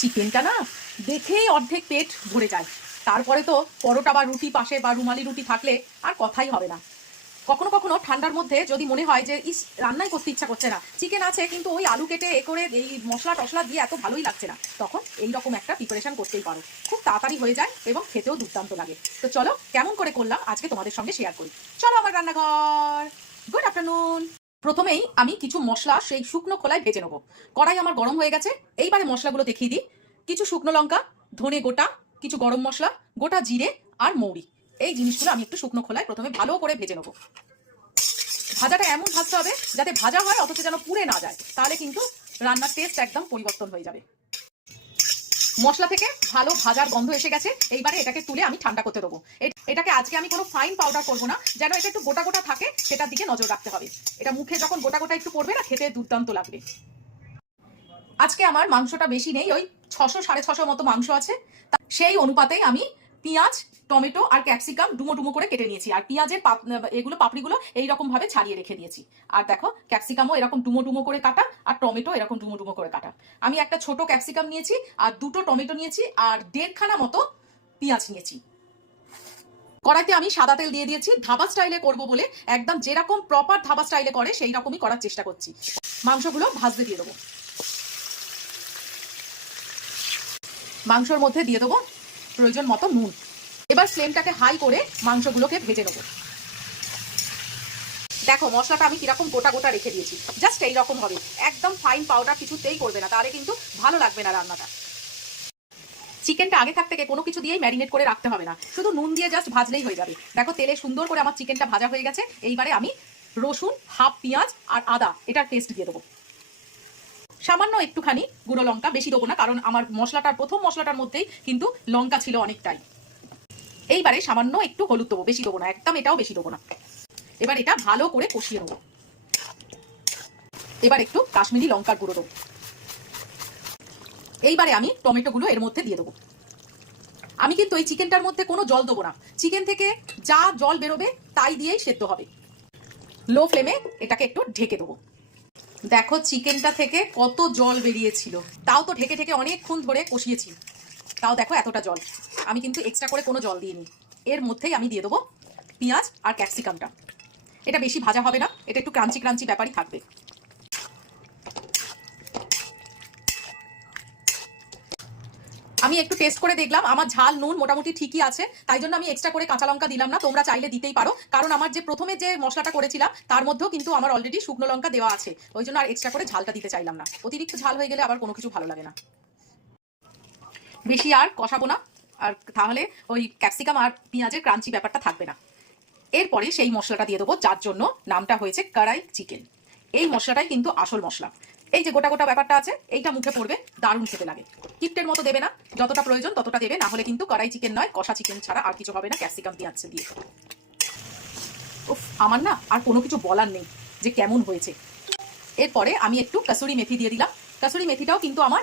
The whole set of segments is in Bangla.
চিকেনটা না দেখেই অর্ধেক পেট ভরে যায়। তারপরে তো পরোটা বা রুটি পাশে বা রুমালি রুটি থাকলে আর কথাই হবে না। কখনো কখনো ঠান্ডার মধ্যে যদি মনে হয় যে রান্নাই করতে ইচ্ছা করছে না, চিকেন আছে কিন্তু ওই আলু কেটে করে এই মশলা টশলা দিয়ে এত ভালোই লাগছে না, তখন এইরকম একটা প্রিপারেশন করতেই পারো। খুব তাড়াতাড়ি হয়ে যায় এবং খেতেও দুর্দান্ত লাগে। তো চলো কেমন করে করলাম আজকে তোমাদের সঙ্গে শেয়ার করি। চলো আমার রান্নাঘর। Good afternoon. প্রথমেই আমি কিছু মশলা সেই শুকনো খোলায় ভেজে নেবো। কড়াই আমার গরম হয়ে গেছে। এইবারে মশলাগুলো দেখিয়ে দিই। কিছু শুকনো লঙ্কা, ধনে গোটা, কিছু গরম মশলা, গোটা জিরে আর মৌরি, এই জিনিসগুলো আমি একটু শুকনো খোলায় প্রথমে ভালো করে ভেজে নেবো। ভাজাটা এমন ভাজতে হবে যাতে ভাজা হয় অথচ যেন পুড়ে না যায়, তাহলে কিন্তু রান্নার টেস্ট একদম পরিবর্তন হয়ে যাবে। মশলা থেকে ভালো ভাজার গন্ধ এসে গেছে। এইবারে এটাকে তুলে আমি ঠান্ডা করতে দেবো। এটাকে আজকে আমি কোনো ফাইন পাউডার করবো না, যেন এটা একটু গোটা গোটা থাকে সেটার দিকে নজর রাখতে হবে। এটা মুখে যখন গোটা গোটা একটু পড়বে না, খেতে দুর্দান্ত লাগবে। আজকে আমার মাংসটা বেশি নেই, ওই 600-650 মতো মাংস আছে। সেই অনুপাতেই আমি পেঁয়াজ, টমেটো আর ক্যাপসিকাম ডুমো ডুমো করে কেটে নিয়েছি। আর পেঁয়াজের এগুলো পাপড়িগুলো এইরকম ভাবে ছাড়িয়ে রেখে দিয়েছি। আর দেখো ক্যাপসিকামও এরকম ডুমো ডুমো করে কাটা, আর টমেটো এরকম ডুমো ডুমো করে কাটা। আমি একটা ছোট ক্যাপসিকাম নিয়েছি, আর 2টো টমেটো নিয়েছি, আর 1.5খানা মতো পেঁয়াজ নিয়েছি। কড়াইতে আমি সাদা তেল দিয়ে দিয়েছি। ধাবা স্টাইলে করবো বলে একদম যেরকম প্রপার ধাবা স্টাইলে করে সেই রকমই করার চেষ্টা করছি। মাংসগুলো ভাজতে দিয়ে দেবো। মাংসর মধ্যে দিয়ে দেবো প্রয়োজন মতো নুন। এবার ফ্লেমটাকে হাই করে মাংসগুলোকে ভেজে নেবো। দেখো মশলাটা আমি কিরকম গোটা গোটা রেখে দিয়েছি, জাস্ট এইরকম হবে। একদম ফাইন পাউডার কিছুতেই করবে না, তাহলে কিন্তু ভালো লাগবে না রান্নাটা। চিকেনটা আগে থাকতে কোনো কিছু দিয়েই ম্যারিনেট করে রাখতে হবে না, শুধু নুন দিয়ে জাস্ট ভাজলেই হয়ে যাবে। দেখো তেলে সুন্দর করে আমার চিকেনটা ভাজা হয়ে গেছে। এইবারে আমি রসুন, হাফ পেঁয়াজ আর আদা এটার পেস্ট দিয়ে দেবো। সামান্য একটুখানি গুঁড়ো লঙ্কা, বেশি দেবো না, কারণ আমার প্রথম মশলাটার মধ্যেই কিন্তু লঙ্কা ছিল অনেকটাই। এইবারে সামান্য একটু হলুদ দেবো, বেশি দেবো না, একদম এটাও বেশি দেবো না। এবার এটা ভালো করে কষিয়ে নেবো। এবার একটু কাশ্মীরি লঙ্কার গুঁড়ো দেবো। এইবারে আমি টমেটোগুলো এর মধ্যে দিয়ে দেবো। আমি কিন্তু এই চিকেনটার মধ্যে কোনো জল দেবো না, চিকেন থেকে যা জল বেরোবে তাই দিয়েই সেদ্ধ হবে। লো ফ্লেমে এটাকে একটু ঢেকে দেবো। দেখো চিকেনটা থেকে কত জল বেরিয়েছিল, তাও তো ঢেকে ঢেকে অনেকক্ষণ ধরে কষিয়েছি, তাও দেখো এতটা জল। আমি কিন্তু এক্সট্রা করে কোনো জল দিইনি। এর মধ্যেই আমি দিয়ে দেবো পেঁয়াজ আর ক্যাপসিকামটা। এটা বেশি ভাজা হবে না, এটা একটু ক্রাঞ্চি ক্রাঞ্চি ব্যাপারই থাকবে। আমি একটু টেস্ট করে দেখলাম, আমার ঝাল নুন মোটামুটি ঠিকই আছে, তাই জন্য আমি এক্সট্রা করে কাঁচা লঙ্কা দিলাম না। তোমরা চাইলে দিতেই পারো, কারণ আমার যে প্রথমে যে মশলাটা করেছিলাম তার মধ্যেও কিন্তু আমার অলরেডি শুকনো লঙ্কা দেওয়া আছে, ওই জন্য আর এক্সট্রা করে ঝালটা দিতে চাইলাম না। অতিরিক্ত ঝাল হয়ে গেলে আবার কোনো কিছু ভালো লাগে না। বেশি আর কষাবো না, আর তাহলে ওই ক্যাপসিকাম আর পেঁয়াজের ক্রাঞ্চি ব্যাপারটা থাকবে না। এরপরে সেই মশলাটা দিয়ে দেবো, যার জন্য নামটা হয়েছে কড়াই চিকেন। এই মশলাটাই কিন্তু আসল মশলা। এই যে গোটা গোটা ব্যাপারটা আছে, এইটা মুখে পড়বে, দারুণ খেতে লাগে। কিপ্টের মতো দেবে না, যতটা প্রয়োজন ততটা দেবে, না হলে কিন্তু কড়াই চিকেন নয়, কষা চিকেন ছাড়া আর কিছু হবে না ক্যাপসিকাম পেঁয়াজ দিয়ে। উফ, আমার না আর কোনো কিছু বলার নেই যে কেমন হয়েছে। এরপরে আমি একটু কাসুরি মেথি দিয়ে দিলাম। কাসুরি মেথিটাও কিন্তু আমার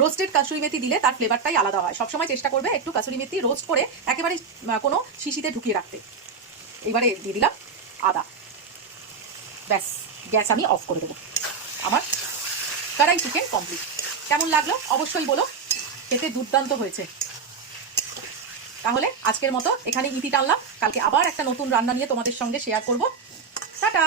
রোস্টেড কাসুরি মেথি দিলে তার ফ্লেভারটাই আলাদা হয়। সবসময় চেষ্টা করবে একটু কাসুরি মেথি রোস্ট করে একেবারে কোনো শিশিতে ঢুকিয়ে রাখতে। এবারে দিয়ে দিলাম আদা। ব্যাস, গ্যাস আমি অফ করে দেবো। আমার কড়াই চিকেন কমপ্লিট। কেমন লাগলো অবশ্যই বলো, খেতে দুর্দান্ত হয়েছে। তাহলে আজকের মতো এখানে ইতি টানলাম, কালকে আবার একটা নতুন রান্না নিয়ে তোমাদের সঙ্গে শেয়ার করব। টাটা।